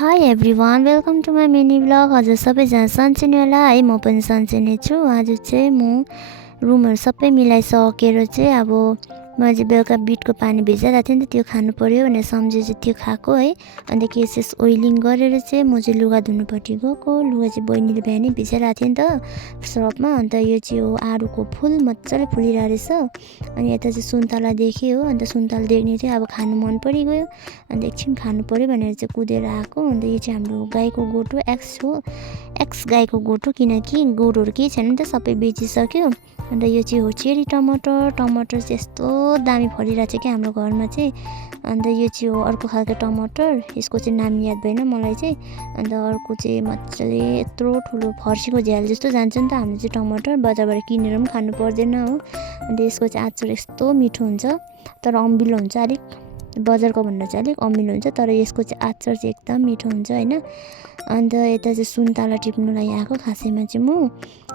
High everyone, welcome to my mini blog. हजुर सबैजना सन्चै नै होला है। म पनि सन्चै नै छु। आज चाहिँ म रुमहरू सबै मिलाइसकेर चाहिँ अब मैले बेलुका बिटको पानी भिजाइरहेको थिएँ नि त, त्यो खानु पर्यो भनेर सम्झेर चाहिँ त्यो खाएको है। अन्त केसेस ओइलिङ गरेर चाहिँ म चाहिँ लुगा धुनुपट्टि गएको। लुगा चाहिँ बहिनीले बिहानै भिजाइरहेको थियो नि त सर्फमा। अन्त यो चाहिँ हो आरुको फुल, मजाले फुलिरहेको रहेछ। अनि यता चाहिँ सुन्तला देखेँ हो। अन्त सुन्तला देख्ने चाहिँ अब खानु मन परिगयो। अन्त एकछिन खानु पर्यो भनेर चाहिँ कुदेर आएको। अन्त यो चाहिँ हाम्रो गाईको गोठो एक्स हो, एक्स गाईको गोठो, किनकि गोरुहरू केही छैन नि त, सबै बेचिसक्यो। अन्त यो चाहिँ हो चेरी टमाटर। टमाटर चाहिँ यस्तो दामी फलिरहेको छ कि हाम्रो घरमा चाहिँ। अन्त यो चाहिँ हो अर्को खालको टमाटर, यसको चाहिँ नाम याद भएन मलाई चाहिँ। अन्त अर्को चाहिँ मजाले यत्रो ठुलो फर्सीको झ्याल जस्तो जान्छ नि त हाम्रो चाहिँ टमाटर, बजारबाट किनेर पनि खानु पर्दैन हो। अन्त यसको चाहिँ आचार यस्तो मिठो हुन्छ, तर अम्बिलो हुन्छ अलिक, बजारको भन्दा चाहिँ अलिक अमिलो हुन्छ, तर यसको चाहिँ आचार चाहिँ एकदम मिठो हुन्छ होइन। अन्त यता चाहिँ सुन्तला टिप्नुलाई आएको। खासैमा चाहिँ म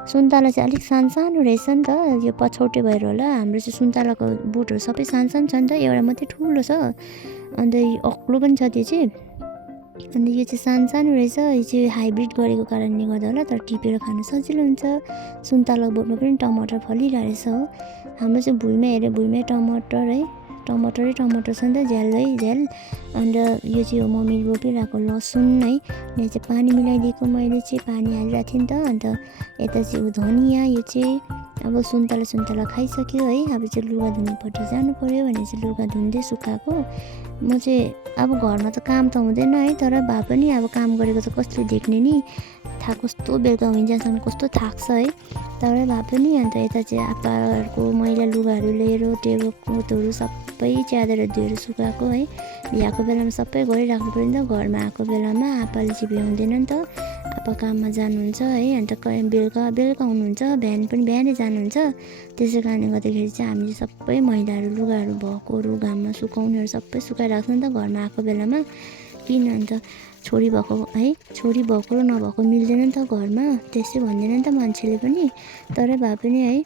सुन्तला चाहिँ अलिक सानो रहेछ नि त, यो पछौटे भएर होला। हाम्रो चाहिँ सुन्तलाको बोटहरू सबै सानो छ नि त, एउटा मात्रै ठुलो छ। अन्त यो अग्लो पनि छ त्यो चाहिँ। अन्त यो चाहिँ सानो रहेछ। यो चाहिँ हाइब्रिड गरेको कारणले गर्दा होला, तर टिपेर खानु सजिलो हुन्छ। सुन्तलाको बोटमा पनि टमाटर फलिरहेको रहेछ हो। हाम्रो चाहिँ भुइँमा हेऱ्यो, भुइँमै टमाटर है, टमाटरै टमाटर छ नि त, झ्यालै झ्याल। अन्त यो चाहिँ हो मम्मी रोपिरहेको लसुन है। यहाँ चाहिँ पानी मिलाइदिएको, मैले चाहिँ पानी हालिरहेको थिएँ नि त। अन्त यता चाहिँ हो धनियाँ। यो चाहिँ अब सुन्तला खाइसक्यो है। अब चाहिँ लुगा धुनुपट्टि जानु पर्यो भने चाहिँ लुगा धुँदै सुकाएको। म चाहिँ अब घरमा त काम त हुँदैन है, तर भए पनि अब काम गरेको त कसले देख्ने नि, थाहा कस्तो बेलुका हुँजासम्म कस्तो थाक्छ है, तर भए पनि। अन्त यता चाहिँ आप्पाहरूको मैला लुगाहरू लिएर टेबल क्लोथहरू सबै च्यादरहरू धोएर सुकाएको है। भ्याएको बेलामा सबै गरिराख्नु पऱ्यो नि त, घरमा आएको बेलामा आप्पाले चाहिँ भ्याउँदैन नि त, आप्पा काममा जानुहुन्छ है। अन्त बेलुका हुनुहुन्छ, बिहान पनि बिहानै जानुहुन्छ। त्यसै कारणले गर्दाखेरि चाहिँ हामीले सबै मैलाहरू लुगाहरू भएकोहरू घाममा सुकाउनेहरू सबै सुकाइराख्छ नि त घरमा आएको बेलामा। किन अन्त छोरी भएको है, छोरी भएको र नभएको मिल्दैन नि त घरमा, त्यसै भन्दैन नि त मान्छेले पनि, तर भए पनि है।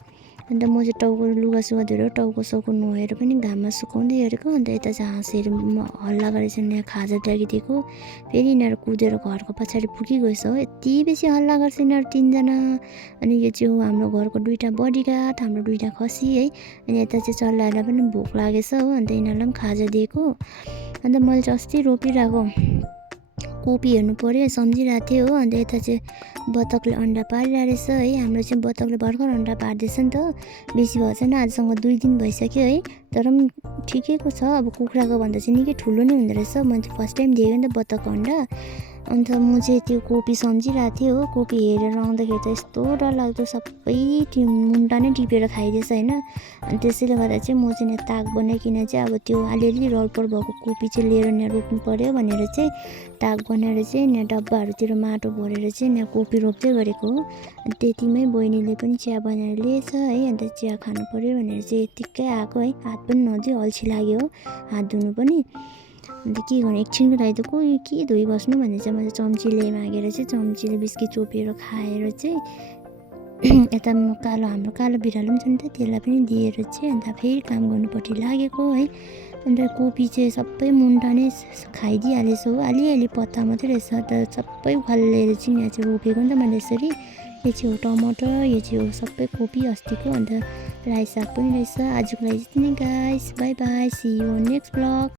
अन्त म चाहिँ टाउको लुगासुगा धोएर टाउको साउको नुहाएर पनि घाममा सुकाउँदै हेरेको। अन्त यता चाहिँ हाँसीहरू हल्ला गरेर चाहिँ यहाँ खाजा ल्याइदिएको। फेरि यिनीहरू कुदेर घरको पछाडि पुगिगएछ हो, यति बेसी हल्ला गर्छ यिनीहरू तिनजना। अनि यो चाहिँ हो हाम्रो घरको दुईवटा बडीगार्ड, हाम्रो दुईवटा खसी है। अनि यता चाहिँ चल्लाहरूलाई पनि भोक लागेछ हो, अन्त यिनीहरूलाई पनि खाजा दिएको। अन्त मैले चाहिँ अस्ति रोपिरहेको कोपी हेर्नु पऱ्यो सम्झिरहेको थिएँ हो। अन्त यता चाहिँ बतकले अन्डा पारिरहेको रहेछ है। हाम्रो चाहिँ बतकले भर्खर अन्डा पार्दैछ नि त, बेसी भएको छैन, आजसँग 2 दिन भइसक्यो है, तर पनि ठिकैको छ। अब कुखुराको भन्दा चाहिँ निकै ठुलो नै हुँदो रहेछ। मैले चाहिँ फर्स्ट टाइम देखेँ नि त बतकको अन्डा। अन्त म चाहिँ त्यो कोपी सम्झिरहेको थिएँ हो। कोपी हेरेर आउँदाखेरि त यस्तो डरलाग्दो सबै मुन्टा नै टिपेर खाइदिएछ होइन। अनि त्यसैले गर्दा चाहिँ म चाहिँ यहाँ ताक बनाइकन चाहिँ अब त्यो अलिअलि रलपर भएको कोपी चाहिँ लिएर यहाँ रोप्नु पऱ्यो भनेर चाहिँ ताक बनाएर चाहिँ यहाँ डब्बाहरूतिर माटो भरेर चाहिँ यहाँ कोपी रोप्दै गरेको हो। अनि त्यतिमै बहिनीले पनि चिया बनाएर ल्याएछ है। अन्त चिया खानु पऱ्यो भनेर चाहिँ यत्तिकै आएको है। हात पनि नधुई, अल्छी लाग्यो हो हात धुनु पनि। अन्त के गर्नु, एकछिनको लागि त कोही के धोइबस्नु भनेर चाहिँ मैले चम्चीले मागेर चाहिँ चम्चीले बिस्किट चोपेर खाएर चाहिँ यता हाम्रो कालो बिरालो पनि छ नि त, त्यसलाई पनि दिएर चाहिँ अन्त फेरि काम गर्नुपट्टि लागेको है। अन्त कोपी चाहिँ सबै मुन्टा नै खाइदिइहालेछ हो, अलिअलि पत्ता मात्रै रहेछ, त सबै उखालेर चाहिँ यहाँ चाहिँ रोपेको नि त मैले यसरी। यो चाहिँ हो टमाटर, यो चाहिँ हो सबै कोपी अस्तिको। अन्त रायो साग पनि रहेछ। आजको लागि यति नै guys, bye bye, see you next blog.